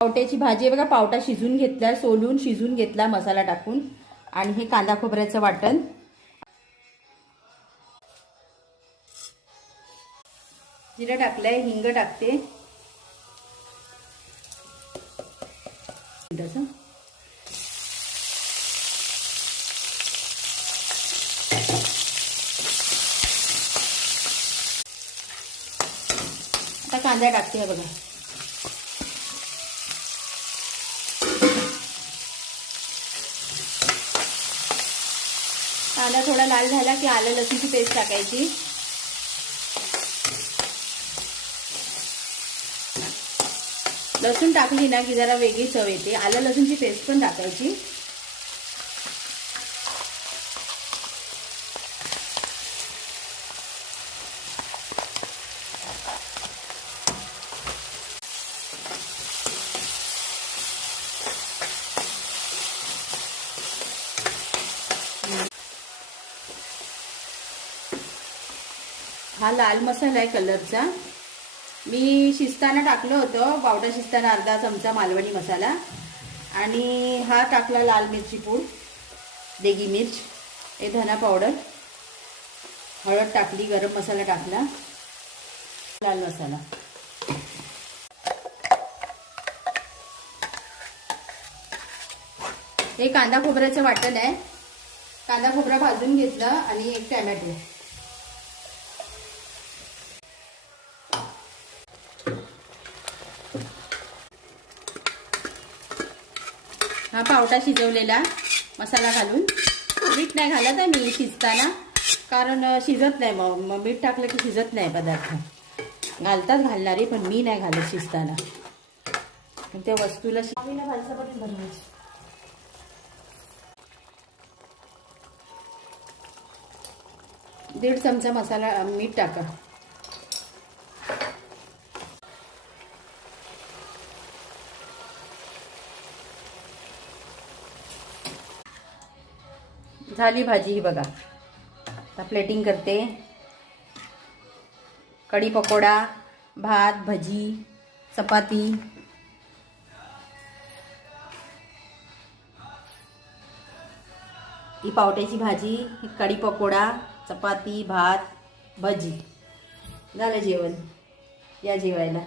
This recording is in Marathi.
पावट्याची भाजी आहे बघा. पावटा शिजून घेतला, सोलून शिजून घेतला मसाला टाकून. आणि हे कांदा खोबऱ्याचं वाटण, जिरं टाकलंय, हिंग टाकते. आता कांदा टाकते बघा. कांदा थोडा लाल झाला की आलं लसूणची पेस्ट टाकायची. लसूण टाकली ना की जरा वेगळी चव येते. आलं लसूणची पेस्ट पण टाकायची. हा लाल मसाला आहे कलरचा. मी शिजताना टाकलं होतं, पावटा शिजताना अर्धा चमचा मालवणी मसाला. आणि हा टाकला लाल मिरची पूड, देगी मिर्च, हे धना पावडर, हळद टाकली, गरम मसाला टाकला, लाल मसाला. हे कांदा खोबऱ्याचं वाटण आहे. कांदा खोबरा भाजून घेतला आणि एक टोमॅटो. हा पावटा शिजवलेला मसाला घालून. मीठ नाही घालत आहे मी शिजताना, कारण शिजत नाही. मग मीठ टाकलं की शिजत नाही पदार्थ. घालतात घालणारे, पण मी नाही घालत शिजताना. त्या वस्तूला बनवायची. 1.5 चमचा मसाला मीठ टाका. झाली भाजी ही बघा. आता प्लेटिंग करते. कढी पकोडा, भात, भजी, चपाती. ही पावट्याची भाजी, ही कढी पकोडा, चपाती, भात, भजी. झालं जेवण. या जेवायला.